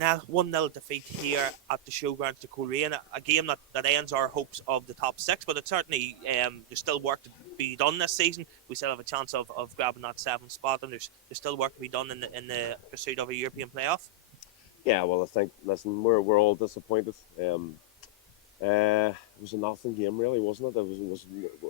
Now 1-0 defeat here at the showground to Coleraine, a game that ends our hopes of the top six, but it certainly there's still work to be done this season. We still have a chance of grabbing that seventh spot, and there's still work to be done in the pursuit of a European playoff. Yeah, well, I think, listen, we're all disappointed. It was a nothing game, really, wasn't it?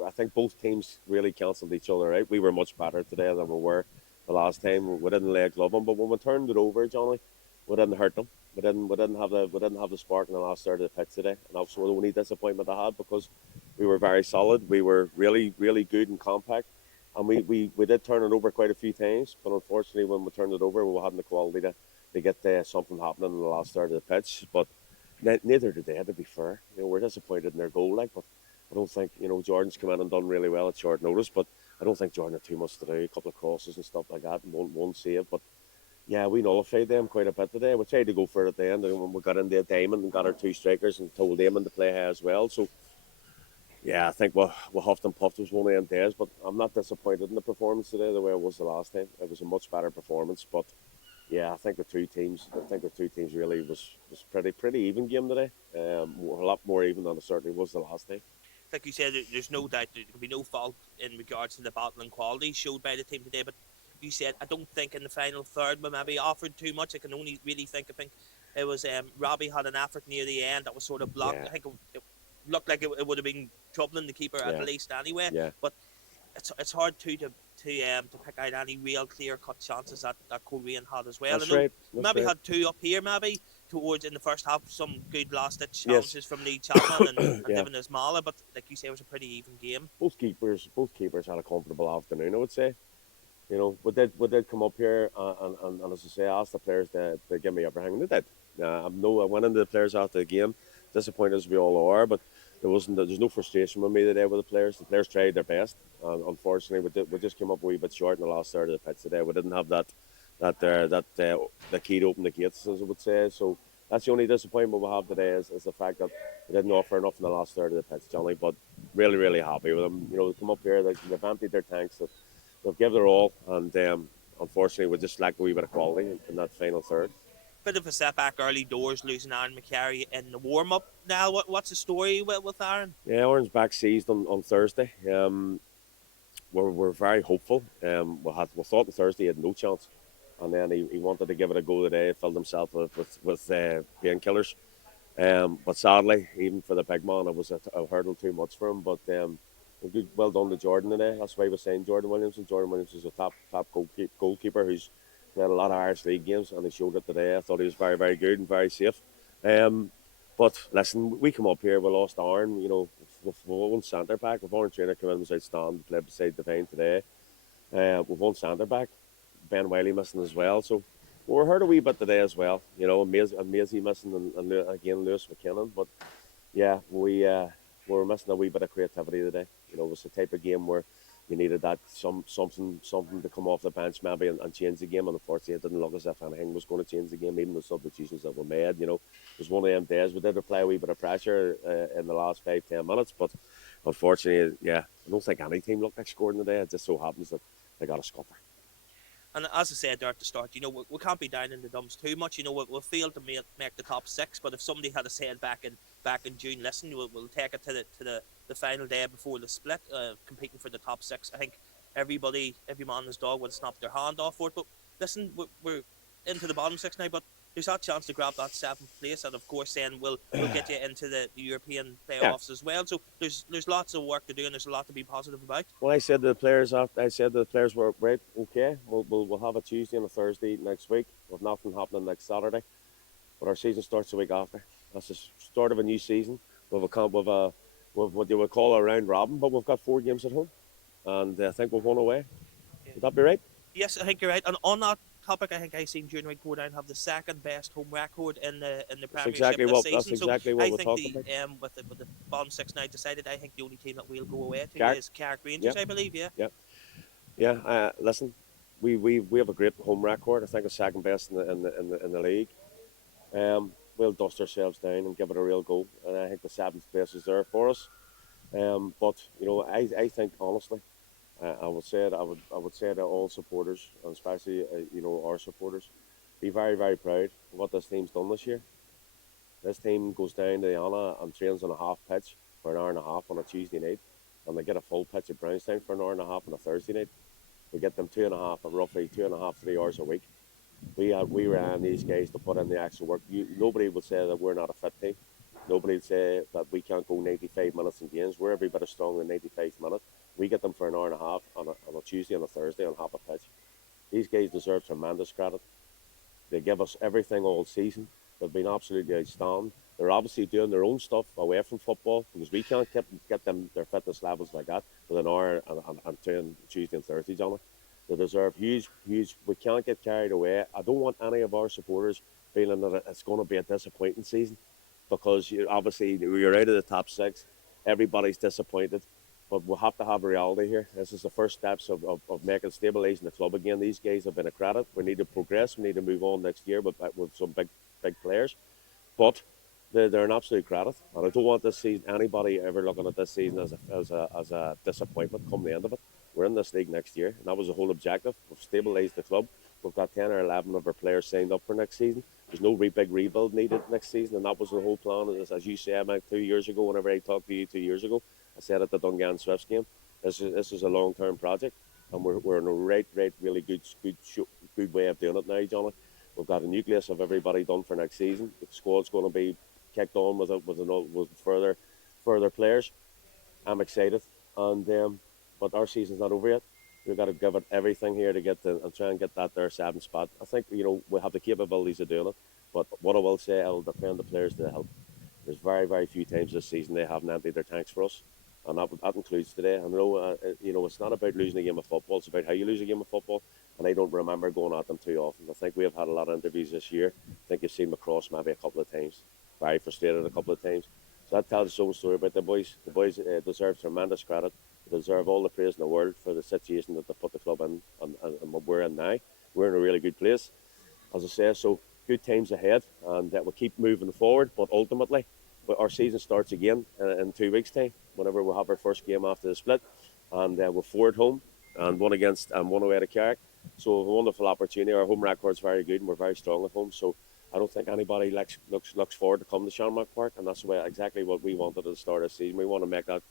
I think both teams really cancelled each other out. We were much better today than we were the last time. We didn't lay a glove on, but when we turned it over, Johnny, we didn't hurt them. We didn't have the spark in the last third of the pitch today, and that's the only disappointment I had because we were very solid. We were really, really good and compact, and we did turn it over quite a few times. But unfortunately, when we turned it over, we hadn't the quality to get something happening in the last third of the pitch. But neither did they, to be fair. We're disappointed in their goal, but I don't think, Jordan's come in and done really well at short notice, but I don't think Jordan had too much to do, a couple of crosses and stuff like that, and one save. But yeah, we nullified them quite a bit today. We tried to go for it at the end, and when we got into a diamond and got our two strikers and told Damon to play high as well. So yeah, I think we huffed and puffed was one of them days, but I'm not disappointed in the performance today the way it was the last time. It was a much better performance, but yeah, I think the two teams really was pretty even game today. A lot more even than it certainly was the last time. Like you said, there's no doubt there can be no fault in regards to the battling quality showed by the team today. But you said I don't think in the final third we maybe offered too much. I can only really think it was Robbie had an effort near the end that was sort of blocked. Yeah. I think it looked like it would have been troubling the keeper at least anyway. Yeah. But it's hard to pick out any real clear cut chances that Coleraine had as well. That's I know right. maybe had two up here maybe towards in the first half, some good last ditch challenges from Lee Chapman and Yeah. Divin Ismala, but like you say, it was a pretty even game. Both keepers had a comfortable afternoon, I would say. We did come up here and as I say, asked the players to give me everything, and they did. I went into the players after the game, disappointed as we all are, but there's no frustration with me today with the players. The players tried their best, and unfortunately, we just came up a wee bit short in the last third of the pitch today. We didn't have the key to open the gates, as I would say. So that's the only disappointment we have today is the fact that we didn't offer enough in the last third of the pitch, Johnny. But really, really happy with them. They come up here, they've emptied their tanks, they've given their all, and unfortunately, we just lacked a wee bit of quality in that final third. Bit of a setback early doors, losing Aaron McCarry in the warm up. Now, what's the story with Aaron? Yeah, Aaron's back seized on Thursday. We're very hopeful. We thought on Thursday he had no chance, and then he wanted to give it a go today. Filled himself with painkillers. But sadly, even for the big man, it was a hurdle too much for him. But well done to Jordan today. That's why we're saying Jordan Williamson. Jordan Williamson is a top goalkeeper who's played a lot of Irish League games, and he showed it today. I thought he was very, very good and very safe. But listen, we come up here, we lost Aaron, with one centre back. With Aaron Trainer come in, was outstanding, played beside Devine today. With one centre back, Ben Wiley missing as well. So we hurt a wee bit today as well. Maisie missing and again Lewis McKinnon. But yeah, we were missing a wee bit of creativity today. It was the type of game where you needed that something to come off the bench maybe and change the game. And unfortunately, it didn't look as if anything was going to change the game, even the substitutions that were made. It was one of them days. We did apply a wee bit of pressure in the last 5-10 minutes, but unfortunately, I don't think any team looked like scoring today. It just so happens that they got a scupper. And as I said there at the start, we can't be down in the dumps too much. We'll fail to make the top six, but if somebody had said back in June, listen, we'll take it to the final day before the split, competing for the top six. I think every man and his dog would snap their hand off for it. But listen, we're into the bottom six now, but there's that chance to grab that seventh place, and of course then we'll get you into the European playoffs as well. So there's lots of work to do, and there's a lot to be positive about. Well, I said to the players were right. Okay, we'll have a Tuesday and a Thursday next week with nothing happening next Saturday, but our season starts the week after. That's the start of a new season. With what you would call a round robin, but we've got 4 games at home, and I think we've won away. Would that be right? Yes, I think you're right. And on that topic, I think I seen Junior Portadown have the second best home record in the Premiership this season. That's exactly what we're talking about. With the bottom six now decided, I think the only team that we'll go away to is Carrick Rangers, I believe. Yeah. Listen, we have a great home record. I think it's second best in the league. We'll dust ourselves down and give it a real go. And I think the 7th place is there for us. But I think honestly, I would say to all supporters, and especially our supporters, be very, very proud of what this team's done this year. This team goes down to the Anna and trains on a half pitch for an hour and a half on a Tuesday night, and they get a full pitch at Brownstown for an hour and a half on a Thursday night. We get them 2.5, roughly 2.5, 3 hours a week. We ran these guys to put in the extra work. Nobody would say that we're not a fit team. Nobody would say that we can't go 95 minutes in games. We're every bit as strong in 95 minutes. We get them for an hour and a half on a Tuesday and a Thursday on half a pitch. These guys deserve tremendous credit. They give us everything all season. They've been absolutely outstanding. They're obviously doing their own stuff away from football because we can't get them their fitness levels like that with an hour and two on Tuesday and Thursday, Johnny. They deserve huge. We can't get carried away. I don't want any of our supporters feeling that it's going to be a disappointing season because obviously you're out of the top six. Everybody's disappointed. But we'll have to have reality here. This is the first steps of making stabilizing the club again. These guys have been a credit. We need to progress. We need to move on next year with some big players. But they're an absolute credit. And I don't want this season, anybody ever looking at this season as a disappointment come the end of it. We're in this league next year, and that was the whole objective. We've stabilised the club. We've got 10 or 11 of our players signed up for next season. There's no big rebuild needed next season, and that was the whole plan. As you said, Mike, 2 years ago, whenever I talked to you 2 years ago, I said at the Dungan Swifts game, this is a long-term project, and we're in a really good way of doing it now, Johnny. We've got a nucleus of everybody done for next season. The squad's going to be kicked on with further players. I'm excited, but our season's not over yet. We've got to give it everything here to and try and get that there 7th spot. I think we have the capabilities of doing it. But what I will say, I'll defend the players to the help. There's very, very few times this season they haven't emptied their tanks for us, and that includes today. I know, it's not about losing a game of football; it's about how you lose a game of football. And I don't remember going at them too often. I think we have had a lot of interviews this year. I think you've seen McCross maybe a couple of times, very frustrated a couple of times. So that tells its own story about the boys. The boys deserve tremendous credit. They deserve all the praise in the world for the situation that they put the club in and what we're in now. We're in a really good place, as I say. So good times ahead, and we'll keep moving forward. But ultimately, our season starts again in 2 weeks' time, whenever we'll have our first game after the split, and we're 4 at home and one away to Carrick. So a wonderful opportunity. Our home record's very good, and we're very strong at home. So I don't think anybody looks forward to come to Shamrock Park, and that's exactly what we wanted at the start of the season. We want to make that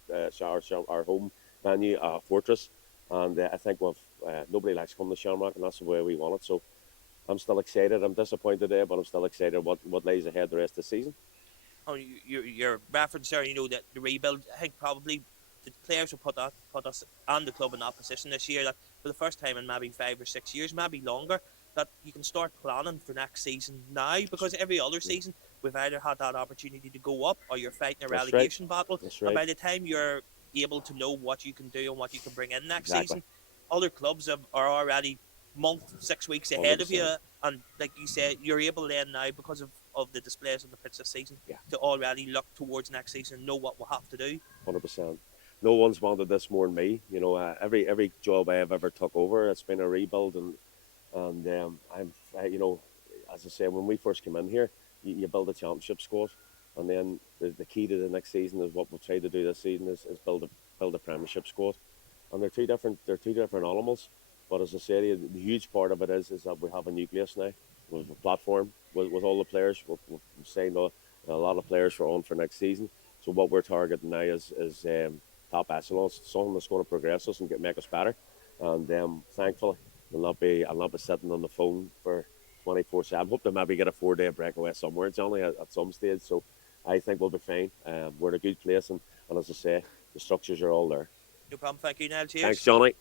our home venue a fortress, and I think nobody likes coming to Shamrock, and that's the way we want it. So I'm still excited. I'm disappointed today, but I'm still excited what lies ahead the rest of the season. Oh, your reference there, that the rebuild, I think probably the players will put us and the club in that position this year, that for the first time in maybe 5 or 6 years, maybe longer, that you can start planning for next season now, because every other season we've either had that opportunity to go up or you're fighting a relegation battle. That's right. And by the time you're able to know what you can do and what you can bring in next season, other clubs are already month, 6 weeks ahead 100%. Of you, and like you said, you're able then now, because of the displays on the pitch this season, to already look towards next season and know what we'll have to do. 100%. No one's wanted this more than me. Every job I have ever took over, it's been a rebuild, and I'm as I say, when we first came in here, you build a championship squad, and then the key to the next season is what we'll try to do this season is build a premiership squad, and they're two different animals. But as I say, the huge part of it is that we have a nucleus now. We have a platform with all the players. We've signed a lot of players for next season. So what we're targeting now is top echelons, something that's going to progress us and make us better. And thankfully, I'll not be sitting on the phone for 24/7. Hope to maybe get a 4-day breakaway somewhere, Johnny, at some stage. So I think we'll be fine. We're in a good place, and as I say, the structures are all there. No problem. Thank you, Niall. Cheers. Thanks, Johnny.